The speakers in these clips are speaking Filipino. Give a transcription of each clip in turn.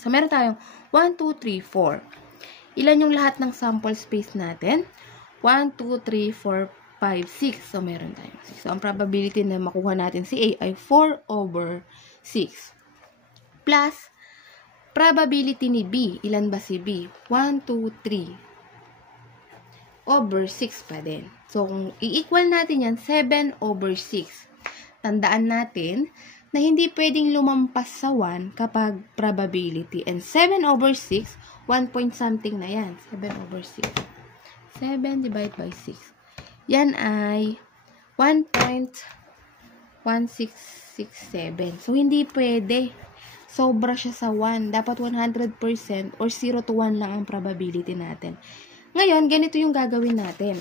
So, meron tayong 1, 2, 3, 4. Ilan yung lahat ng sample space natin? 1, 2, 3, 4, 5, 6. So, meron tayong 6. So, ang probability na makuha natin si A ay 4 over 6. Plus, probability ni B. Ilan ba si B? 1, 2, 3. Over 6 pa din. So, kung i-equal natin yan, 7 over 6. Tandaan natin na hindi pwedeng lumampas sa 1 kapag probability. And 7 over 6, 1 point something na yan. 7 over 6. 7 divided by 6. Yan ay 1.1667. So, hindi pwede. Sobra siya sa 1. Dapat 100% or 0 to 1 lang ang probability natin. Ngayon, ganito yung gagawin natin.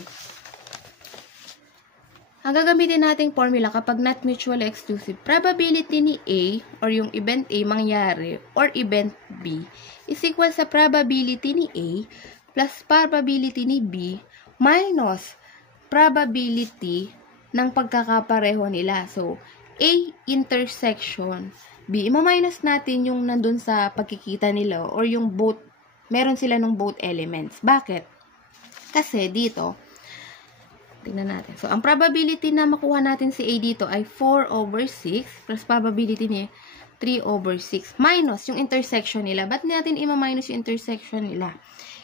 Ang gagamitin nating formula kapag not mutually exclusive, probability ni A or yung event A mangyari or event B is equal sa probability ni A plus probability ni B minus probability ng pagkakapareho nila. So, A intersection B. Ima-minus natin yung nandun sa pagkikita nila or yung both, meron sila ng both elements. Bakit? Kasi dito, tingnan natin. So, ang probability na makuha natin si A dito ay 4 over 6 plus probability niya 3 over 6 minus yung intersection nila. Ba't natin ima-minus yung intersection nila?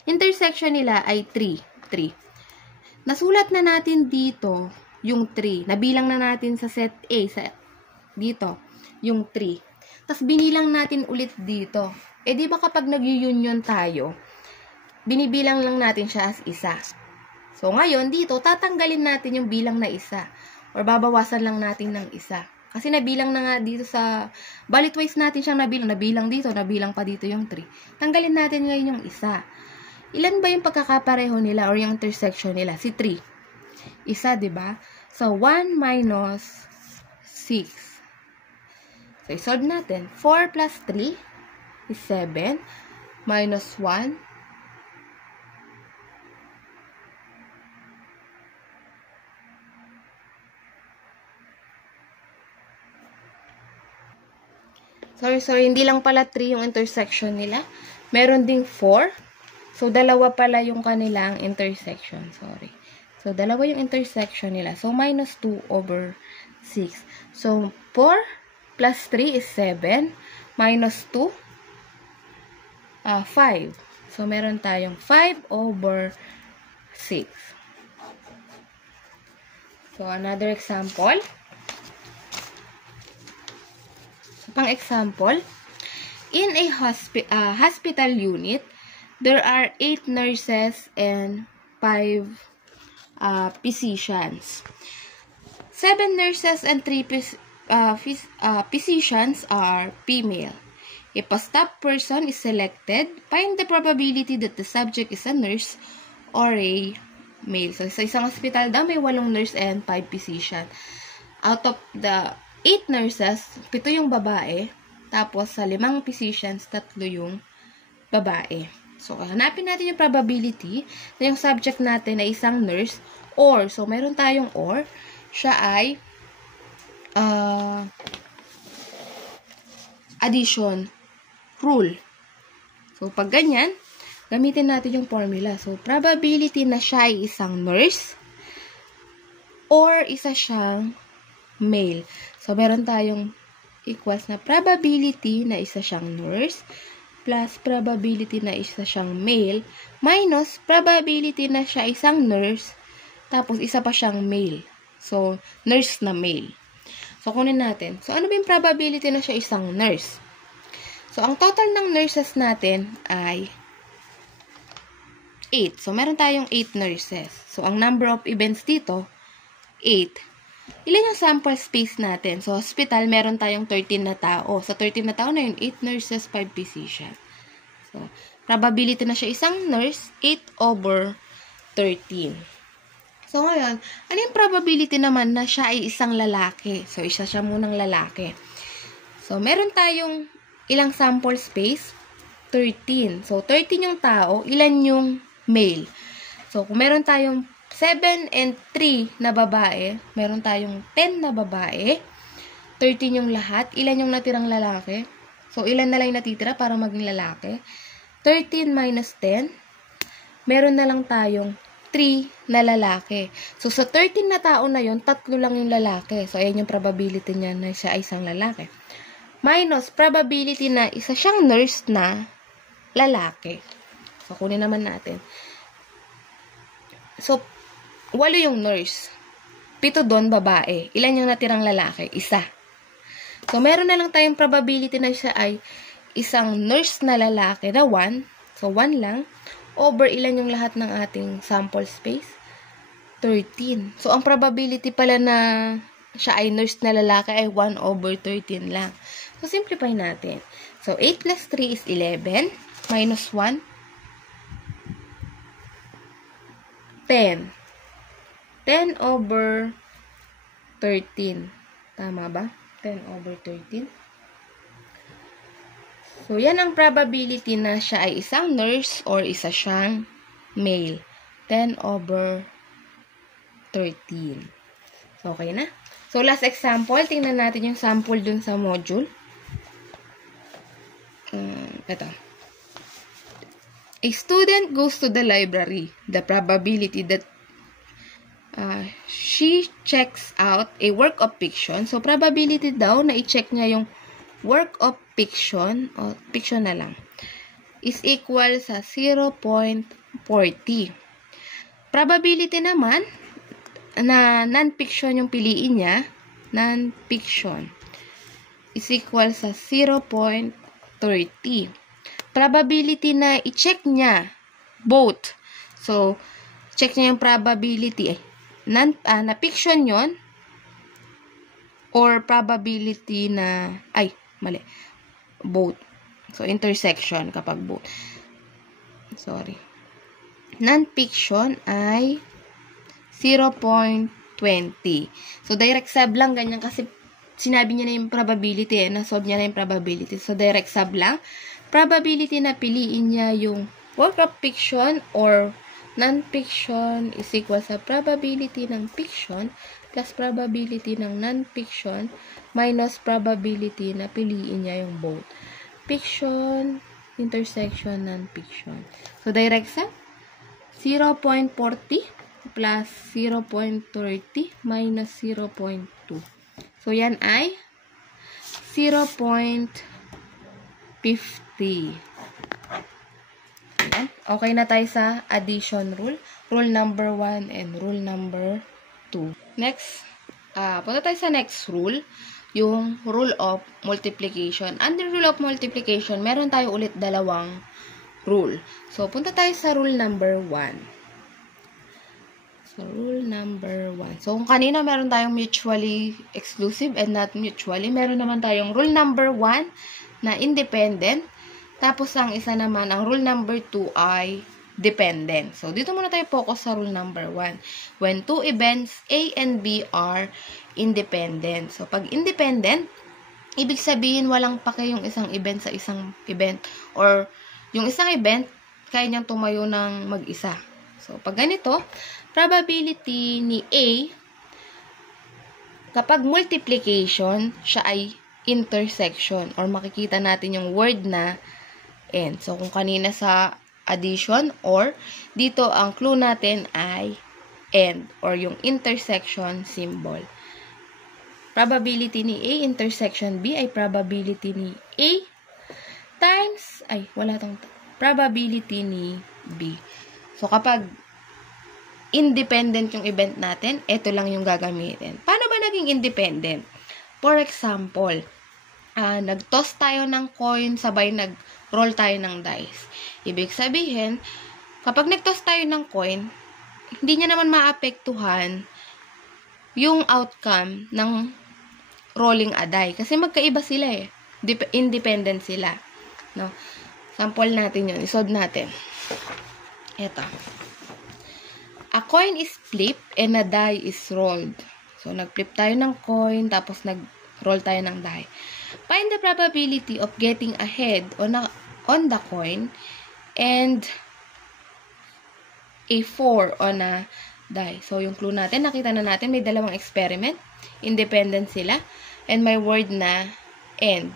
Intersection nila ay 3. Nasulat na natin dito yung 3. Nabilang na natin sa set A, dito, yung 3. Tapos, binilang natin ulit dito. Eh, di ba kapag nag-union tayo, binibilang lang natin siya as isa. So, ngayon, dito, tatanggalin natin yung bilang na isa. Or babawasan lang natin ng isa. Kasi nabilang na nga dito sa, bali twice natin siyang nabilang. Nabilang dito, nabilang pa dito yung 3. Tanggalin natin ngayon yung isa. Ilan ba yung pagkakapareho nila or yung intersection nila? Si 3. Isa, diba? So, 1 minus 6. So, isolve natin. 4 plus 3 is 7. Minus 1. Sorry, hindi lang pala 3 yung intersection nila. Meron ding 4. So, dalawa pala yung kanilang intersection. Sorry. So, dalawa yung intersection nila. So, minus 2 over 6. So, 4 plus 3 is 7. Minus 2, 5. So, meron tayong 5 over 6. So, another example. Pang example, in a hospital unit, there are 8 nurses and 5 physicians. 7 nurses and 3 physicians are female. If a staff person is selected, find the probability that the subject is a nurse or a male. So, sa isang hospital daw, may 8 nurse and 5 physician. Out of the 8 nurses, 7 yung babae, tapos sa 5 physicians, 3 yung babae. So, hanapin natin yung probability na yung subject natin ay isang nurse or, so meron tayong or, siya ay addition rule. So, pag ganyan, gamitin natin yung formula. So, probability na siya ay isang nurse or isa siyang male. So, meron tayong equals na probability na isa siyang nurse plus probability na isa siyang male minus probability na siya isang nurse tapos isa pa siyang male. So, nurse na male. So, kunin natin. So, ano ba yung probability na siya isang nurse? So, ang total ng nurses natin ay 8. So, meron tayong 8 nurses. So, ang number of events dito, 8. Ilan yung sample space natin? So, hospital, meron tayong 13 na tao. Sa 13 na tao na yun, 8 nurses, 5 physician. So, probability na siya isang nurse, 8 over 13. So, ngayon, ano yung probability naman na siya ay isang lalaki? So, isa siya munang lalaki. So, meron tayong ilang sample space? 13. So, 13 yung tao, ilan yung male? So, kung meron tayong 7 and 3 na babae, meron tayong 10 na babae, 13 yung lahat. Ilan yung natirang lalaki? So, ilan na lang yung natitira para maging lalaki? 13 minus 10. Meron na lang tayong 3 na lalaki. So, sa 13 na tao na yon, 3 lang yung lalaki. So, ayan yung probability niya na siya ay isang lalaki. Minus probability na isa siyang nurse na lalaki. So, kunin naman natin. So, 8 yung nurse. 7 doon, babae. Ilan yung natirang lalaki? Isa. So, meron na lang tayong probability na siya ay isang nurse na lalaki na 1. So, 1 lang. Over ilan yung lahat ng ating sample space? 13. So, ang probability pala na siya ay nurse na lalaki ay 1 over 13 lang. So, simplify natin. So, 8 plus 3 is 11. Minus 1. 10. 10 over 13. Tama ba? 10 over 13. So, yan ang probability na siya ay isang nurse or isa siyang male. 10 over 13. So, okay na? So, last example. Tingnan natin yung sample dun sa module. Ito. A student goes to the library. The probability that she checks out a work of fiction. So, probability daw na i-check niya yung work of fiction, o fiction na lang, is equal sa 0.40. Probability naman na non-fiction yung piliin niya, non-fiction, is equal sa 0.30. Probability na i-check niya both. So, check niya yung probability. Na fiction yon or probability na, mali. Both. So, intersection kapag both. Sorry. Non-fiction ay 0.20. So, direct sub lang, ganyan kasi sinabi niya na yung probability, nasolve niya na yung probability. So, direct sub lang. Probability na piliin niya yung work of fiction or non-fiction is equal sa probability ng fiction plus probability ng non-fiction minus probability na piliin niya yung both. Fiction, intersection, non-fiction. So, direct sum, 0.40 plus 0.30 minus 0.2. So, yan ay 0.50. Ayan. Okay na tayo sa addition rule. Rule number 1 and rule number 2. Next, punta tayo sa next rule, yung rule of multiplication. Under rule of multiplication, meron tayo ulit dalawang rule. So, punta tayo sa rule number 1. So, rule number 1. So, kung kanina meron tayong mutually exclusive and not mutually, meron naman tayong rule number 1 na independent. Tapos, ang isa naman, ang rule number 2 ay dependent. So, dito muna tayo focus sa rule number 1. When two events A and B are independent. So, pag independent, ibig sabihin walang pake yung isang event sa isang event. Or, yung isang event, kaya niyang tumayo ng mag-isa. So, pag ganito, probability ni A, kapag multiplication, siya ay intersection. Or makikita natin yung word na and. So, kung kanina sa addition or dito ang clue natin ay and or yung intersection symbol. Probability ni A intersection B ay probability ni A times, probability ni B. So, kapag independent yung event natin, ito lang yung gagamitin. Paano ba naging independent? For example, nag-toss tayo ng coin, sabay nag-roll tayo ng dice. Ibig sabihin, kapag nag-toss tayo ng coin, hindi niya naman maapektuhan yung outcome ng rolling a die. Kasi magkaiba sila eh. Independent sila. No? Sample natin yun. Isolve natin. Ito. A coin is flipped and a die is rolled. So, nag-flip tayo ng coin, tapos nag-roll tayo ng die. Find the probability of getting a head on the coin and a 4 on a die. So, yung clue natin, nakita na natin, may dalawang experiment. Independent sila. And may word na and.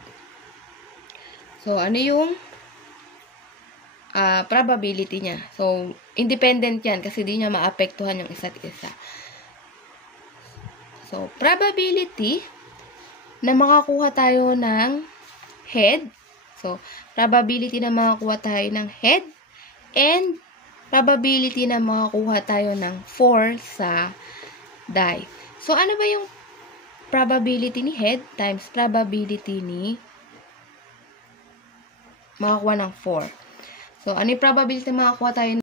So, ano yung probability niya? So, independent yan kasi di niya maapektuhan yung isa't isa. So, probability na makakuha tayo ng head. So, probability na makakuha tayo ng head and probability na makakuha tayo ng 4 sa die. So, ano ba yung probability ni head times probability ni makakuha ng 4? So, ano yung probability na makakuha tayo